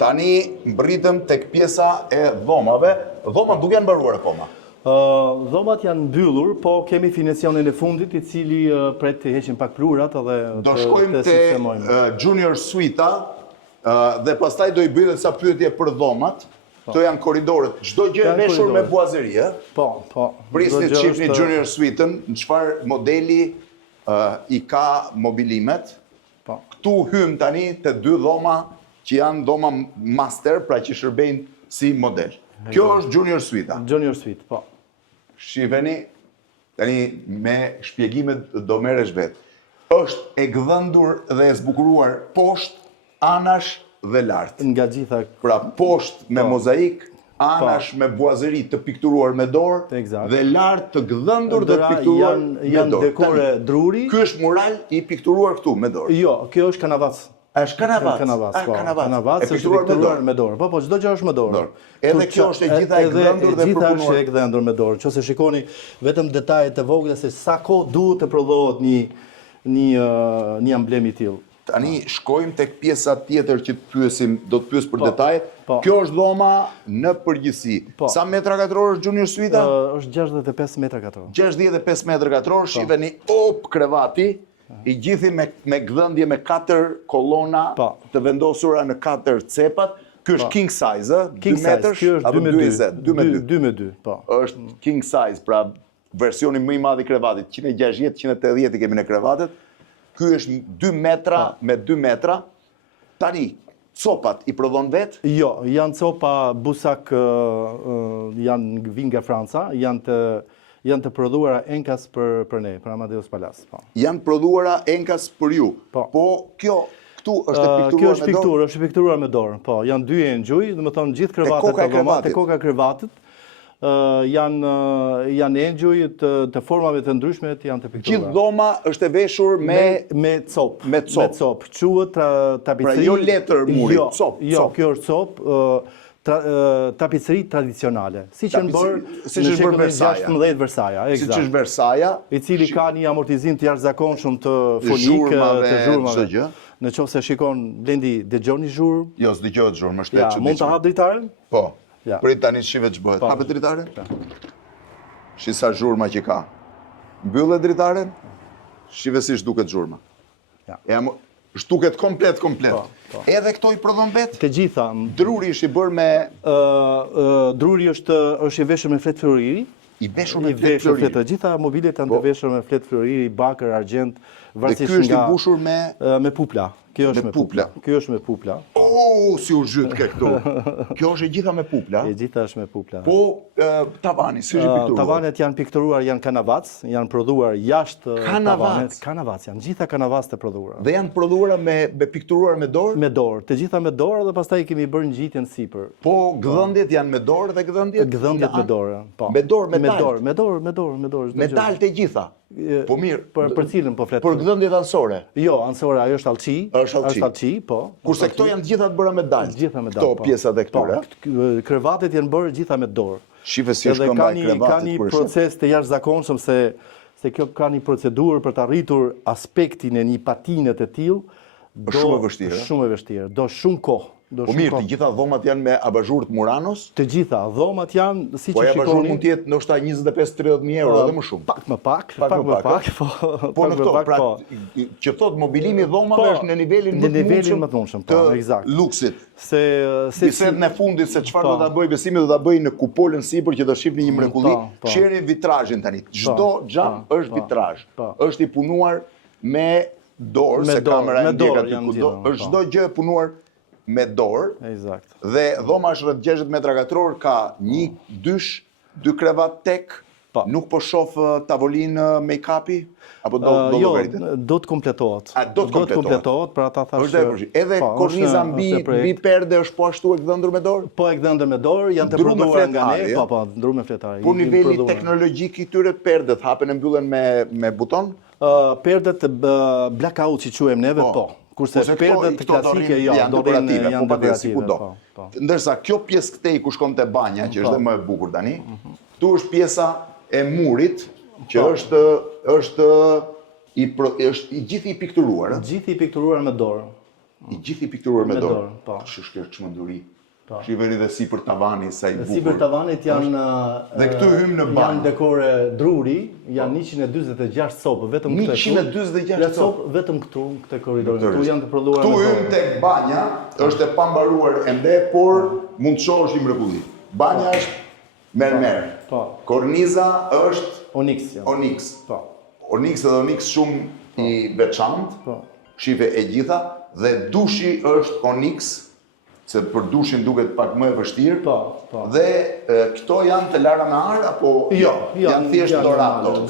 Tani mbritëm tek pjesa e dhomave. Dhomat nuk janë mbaruar akoma. Dhomat janë mbyllur, po kemi financianin e fundit i cili pret të heqim pak pluhurat edhe do shkojmë te Junior Suite dhe pastaj do i bëjmë sa pyetje për dhomat. Këto janë korridoret. Çdo gjë e veshur me buazëri, ë? Po. Prisni të shihni Junior Suite-ën, në çfarë modeli i ka mobilimet. Po. Ktu hym tani te dy dhoma që janë dhoma master, pra që shërbejnë si model. Kjo është Junior Suite. Junior Suite, po. Shifeni, tani me shpjegimet do merresh vetë. Është e gdhëndur dhe e zbukuruar poshtë, anash dhe lart. Nga gjitha. Pra poshtë me mozaik, anash me buazëri të pikturuar me dorë dhe lart të gdhëndur dhe të pikturuar me dorë. Janë dekore druri. Ky është mural i pikturuar këtu me dorë. Jo, kjo është kanavas. Është kanavas. Kanavas është pikturuar me dorë. Po, çdo gjë është me dorë. Edhe kjo është e gjitha e gdhëndur dhe përpunuar. Gjitha është e gdhëndur me dorë. Nëse shikoni vetëm detajet e vogla se sa kohë duhet të prodhohet një amblem i tillë. Tani shkojmë tek pjesa tjetër që do të pyes për detajet. Kjo është dhoma në përgjithësi. Sa metra katror është Junior Suite? Është 65 metra katror. 65 metra katror, shiheni krevati. I gjithi me gdhëndje me 4 kolona të vendosura në 4 cepat. Ky është king size, 2 metësh apo 2 me 2. Është king size, pra versioni më i madh i krevatit, 160, 180 i kemi në krevatet. Ky është 2 metra me 2 metra. Tani, copat i prodhon vet? Jo, janë copa busak, vinë nga Franca, janë të prodhuara enkas për ne, për Amadeus Palas. Janë prodhuara enkas për ju. Po kjo këtu është e pikturuar me dorë? Kjo është pikturuar me dorë. Po, janë 2 engjuj, domethënë gjithë krevatet e dhomat, te koka e krevatit, janë engjuj të formave të ndryshme janë të pikturuar. Gjithë dhoma është e veshur me cop. Me cop. Quhet tapiceri. Pra jo letër muri, cop. Jo, kjo është cop. Tapiceri tradicionale, siç është bërë në shekullin 16 Versaja, siç është Versaja, i cili ka një amortizim të jashtëzakonshëm të fonik, të zhurmave. Në qoftë se shikon Blendi, dëgjoni zhurmë? Jo, s'dëgjohet zhurmë, është çuditshme. Mund të hap dritaren? Po. Prit tani shive ç'bëhet. Hapet dritaren? Shi sa zhurma që ka. Mbyllet dritaren? Shive si zhduket zhurma. Shtuket komplet. Edhe këto i prodhon vet? Të gjitha. Druri është i bërë me... Druri është i veshur me flet floriri. I veshur me flet floriri? Të gjitha mobilet janë të veshur me flet floriri, bakër, argjent, varësisht nga... Dhe ky është i mbushur me... Me pupla. Kjo është me pupla. Si u zhyt ke këtu. Kjo është e gjitha me pupla? E gjitha është me pupla. Po tavani, si është pikturuar? Tavanet janë pikturuar, janë kanavac, janë prodhuar jashtë tavanet. Kanavac janë, gjitha kanavac të prodhuara. Dhe janë prodhuara me pikturuar me dorë? Me dorë, të gjitha me dorë dhe pastaj kemi bërë ngjitjen sipër. Po gdhëndjet janë me dorë dhe gdhëndjet? Gdhëndjet me dorë, po. Me dorë, metal? Me dorë. Metal të gjitha? Po mirë. Për cilën po flet? Për gdhëndjet anësore? Jo, anësore ajo është alçi. Është alçi, po. Kurse këto janë gjitha të bëra me dalë? Gjitha me dalë, po. Këto pjesat e këtyre? Krevatet janë bërë gjitha me dorë. Shife si është këmbaj krevatit. Ka një proces të jashtëzakonshëm se kjo ka një procedurë për të arritur aspektin e një patine të tillë. Shumë e vështirë. Shumë e vështirë. Do shumë kohë. Po mirë, të gjitha dhomat janë me abazhurët Muranos? Të gjitha dhomat janë, si që shikoni... Po abazhur mund tjetë ndoshta 25-30.000 euro edhe më shumë? Pak më pak. Po në këto, pra që thot mobilimi dhomave është në nivelin më të mundshëm të luksit. Bisedën e fundit se çfarë do ta bëj besimi do ta bëj në kupolën sipër që do shihni një mrekulli. Shihni vitrazhin tani. Çdo xham është vitrazh. Është i punuar me dorë, se kamera e ndjek aty kudo. Është çdo gjë e punuar me dorë. Eksakt. Dhe dhoma është rreth 60 metra katror, ka 1, 2 krevat tek. Nuk po shoh tavolinë make-upi apo do llogaritet? Jo, do të kompletohet. Do të kompletohet, pra ta thash. Edhe korniza mbi perde është po ashtu e gdhëndur me dorë? Po e gdhëndur me dorë, janë të prodhuar nga ne, po, ndru me fletari. Po niveli teknologjik i tyre perdet hapen e mbyllen me buton? Perdet blackout që quajmë neve, po. Kurse perdet klasike janë dekorative. Ndërsa kjo pjesë këtej ku shkon te banja, që është dhe më e bukur tani, këtu është pjesa e murit, që është i gjithë i pikturuar. Gjithë i pikturuar me dorë. I gjithë i pikturuar me dorë. Po. Shishkër çmenduri. Shiveni dhe sipër tavani sa i bukur. Sipër tavanit janë dhe këtu hym në banjë. Janë dekore druri, janë 146 copë, vetëm këtu. 146 copë vetëm këtu, këtë korridor. Këtu janë të prodhuara. Këtu hym tek banja, është e pambaruar ende, por mund të shohësh i mrekulli. Banja është mermer. Po. Korniza është onyx. Po. Onyx dhe onyx shumë i veçantë. Po. Shive e gjitha dhe dushi është onyx. Se për dushin duket pak më e vështirë. Po. Dhe këto janë të lara me ar apo janë thjesht dorato,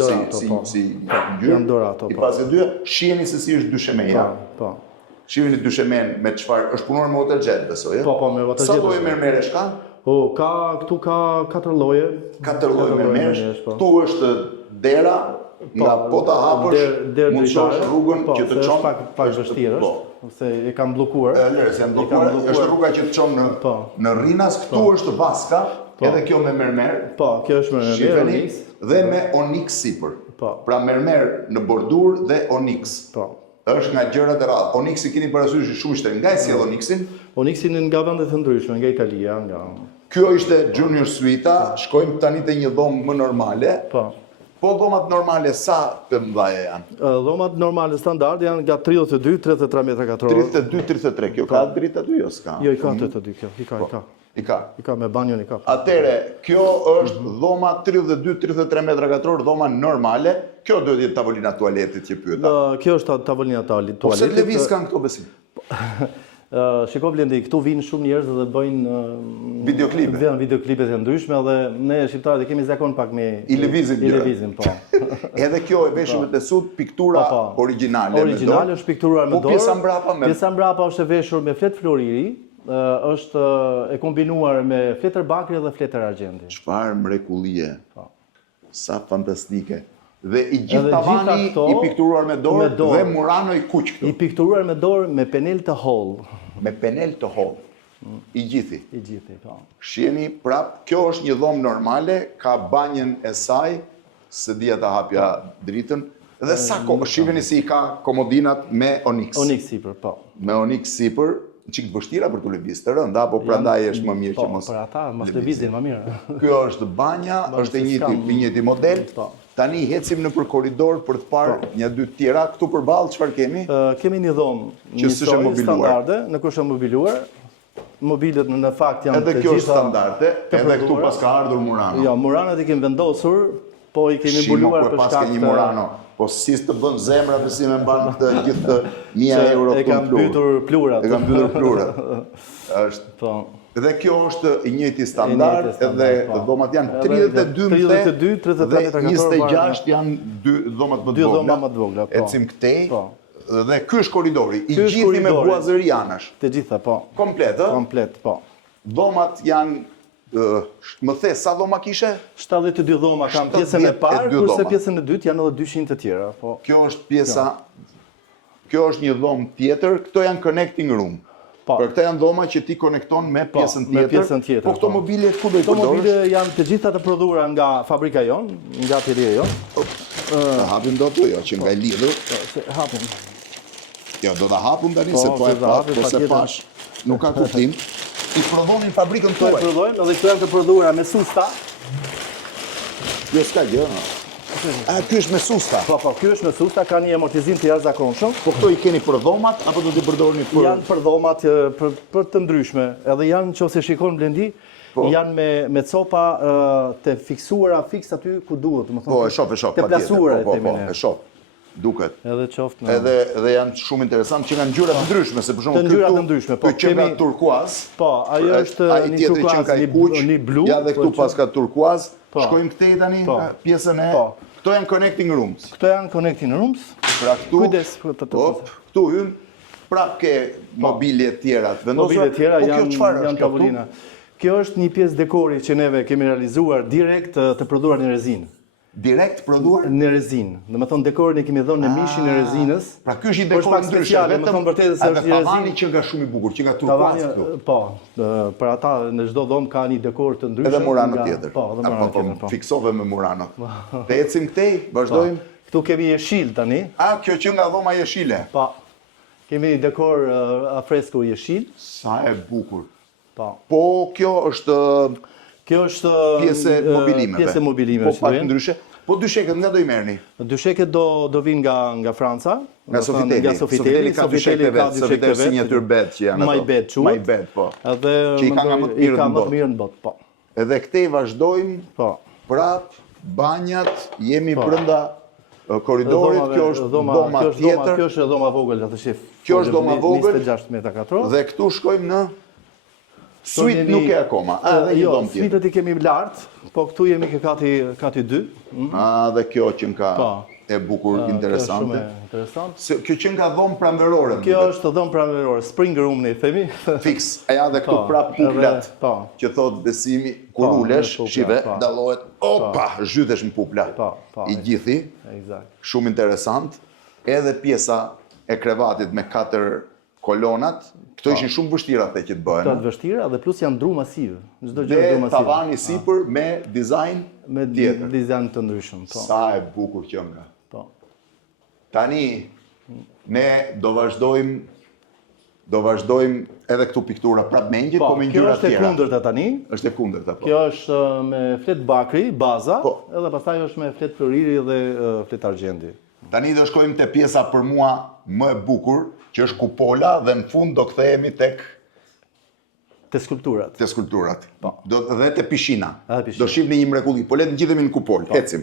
si ngjyrë. Janë dorato. I pas e dyja, shiheni se si është dyshemeja. Po. Shiheni dyshemen me çfarë është punuar me waterjet, besoj. Po, me waterjet. Sa lloje mermeresh ka? Këtu ka 4 lloje. 4 lloje mermeresh. Këtu është dera. Nga po ta hapësh, mund të shohësh rrugën që të çon. Pak vështirë është, se e kanë bllokuar. Janë bllokuar. Është rruga që të çon në Rrinas, këtu është vaska, edhe kjo me mermer. Po, kjo është me mermer dhe me onyx sipër. Pra mermer në bordurë dhe onyx. Është nga gjërat e rrallë. Onyxi keni parasysh shumë i shtrenjtë. Nga e sjell onyxin? Onyxin nga vende të ndryshme, nga Italia, nga. Kjo ishte Junior Suita, shkojmë tani te një dhomë më normale. Po dhomat normale sa të mëdhaja janë? Dhomat normale standard janë nga 32-33 metra katror. 32-33, kjo ka dritë aty, jo s'ka? Jo, i ka 32 kjo, i ka me banjon i ka. Atere, kjo është dhoma 32-33 metra katror, dhoma normale, kjo duhet jetë tavolina tualetit që pyeta. Kjo është tavolina tualetit. Po se lëviz kanë këto besim? Shiko Blendi, këtu vinë shumë njerëz dhe bëjnë videoklipet e ndryshme dhe ne shqiptarët kemi zakon pak me i lëvizim, po. Edhe kjo e veshur me tesut, piktura origjinale me dorë. Origjinale është pikturuar me dorë. Pjesa mbrapa Pjesa mbrapa është e veshur me fletë floriri, është e kombinuar me fletër bakri dhe fletër argjendi. Çfarë mrekullie. Sa fantastike. Dhe i gjithë tavani i pikturuar me dorë dhe Murano i kuq këtu. I pikturuar me dorë me penel të holl. Me penel të holl. I gjithi. I gjithi, po. Shiheni prap, kjo është një dhomë normale, ka banjën e saj, se dia ta hapja dritën, dhe sa shiheni si i ka komodinat me onyx. Onyx sipër, po. Me onyx sipër, çik të vështira për të lëvizë të rënda, apo prandaj është më mirë që mos. Po, për ata mos lëvizin më mirë. Kjo është banja, është i njëjti model. Tani hecim në për koridor për të parë një dy tjera. Këtu përballë çfarë kemi? Kemi një dhomë njësoj standarde, në kush është mobiluar. Mobilet në fakt janë të gjitha. Edhe kjo është standarde, edhe këtu pas ka ardhur Murano. Jo, Muranot i kemi vendosur, po i kemi mbuluar për shkak të Murano. Po si të bën zemra si me mban të gjithë 1000 euro e kanë mbytur plurat. E kanë mbytur plurat. Është. Po. Dhe kjo është i njëjti standard, edhe dhomat janë 32 dhe 26 janë dy dhomat më të vogla. Ecim këtej, dhe ky është korridori, i gjithi me buazëri anash. Të gjitha, po. Komplet, ë? Komplet, po. Dhomat janë, më the, sa dhoma kishe? 72 dhoma kam pjesën e parë, kurse pjesën e dytë janë edhe 200 të tjera. Kjo është pjesa, kjo është një dhomë tjetër, këto janë connecting room. Për këta janë dhoma që ti konekton me pjesën tjetër. Po këto mobilje ku do i përdorësh? Këto mobilje janë të gjitha të prodhuara nga fabrika jonë, nga atelieri jonë. Të hapim do të jo, që nga i lidhur. Hapim. Jo, do të hapim tani, se po e pat, po se pash, nuk ka kuptim. I prodhonin fabrikën tuaj. Po e prodhojnë, edhe këto janë të prodhuara me susta. Jo, s'ka gjë. Ky është me susta. Po, ky është me susta, ka një amortizim të jashtëzakonshëm. Po këto i keni për dhomat apo do t'i përdorni për? Janë për dhomat për të ndryshme. Edhe janë nëse shikon Blendi, janë me copa të fiksuara fiks aty ku duhet, domethënë. Po, e shoh, të plasuara po, e shoh. Duket. Edhe qoftë në. Edhe janë shumë interesant që kanë ngjyra të ndryshme, se për shembull këtu. Të ngjyra të ndryshme, po. Kemi turkuaz. Po, ajo është një turkuaz, një blu. Ja dhe këtu pas ka turkuaz. Shkojmë këtej tani pjesën e. Këto janë connecting rooms. Këto janë connecting rooms. Pra këtu. Kujdes këtu hym. Prap ke mobilje të tjera të vendosura. Mobilje të tjera janë tavolina. Kjo është një pjesë dekori që neve kemi realizuar direkt të prodhuar në rezinë. Direkt prodhuar? Në rezinë. Domethënë dekorin e kemi dhënë në mishin e rezinës. Pra ky është një dekor ndryshe, vetëm vërtetë se është një tavani që nga shumë i bukur, që nga turkuaz këtu. Po, për ata në çdo dhomë ka një dekor të ndryshëm. Edhe Murano tjetër. Po, edhe Murano tjetër. Po, fiksove me Murano. Te ecim këtej, vazhdojmë. Këtu kemi jeshil tani. Kjo që nga dhoma jeshile. Po. Kemi dekor afresko jeshil. Sa e bukur. Po, kjo është pjesë mobilimeve. Pjesë mobilimeve. Po pak ndryshe. Po dysheket nga do i merrni? Dysheket do vinë nga Franca. Nga Sofiteli. Sofiteli ka dyshekte vetë, Sofiteli Signature Bed që janë ato. My Bed quhet. My Bed, po. Që i ka nga më të mirë në botë, po. Edhe këtej vazhdojmë, po. Prap, banjat, jemi brenda korridorit, kjo është dhoma tjetër. Kjo është dhoma vogël, atë shif. Kjo është dhoma vogël. 26 metra katror. Dhe këtu shkojmë në suite nuk e akoma. Jo, suitet i kemi lartë, po këtu jemi ke kati 2. Dhe kjo që nga e bukur, interesante. Kjo që nga dhomë pranverore. Kjo është dhomë pranverore, spring room në i themi. Fix, aja dhe këtu prap puplat, që thot Besimi, kur ulesh, shive, dalohet, opa, zhytesh në pupla. I gjithi, shumë interesant. Edhe pjesa e krevatit me 4 kolonat, këto ishin shumë vështira te që të bëhen. Këto të vështira dhe plus janë dru masiv. Dhe tavani sipër me dizajn tjetër. Me dizajn të ndryshëm. Sa e bukur që nga. Tani, ne do vazhdojmë edhe këtu piktura prap me ngjit, po me ngjyra tjera. Kjo është e kundërta tani. Është e kundërta, po. Kjo është me flet bakri, baza, edhe pastaj është me flet floriri dhe flet argjendi. Tani do shkojmë te pjesa për mua më e bukur, që është kupola dhe në fund do kthehemi tek skulpturat. Te skulpturat. Dhe te pishina. Do shihni një mrekulli. Po le të ngjitemi në kupol. Ecim.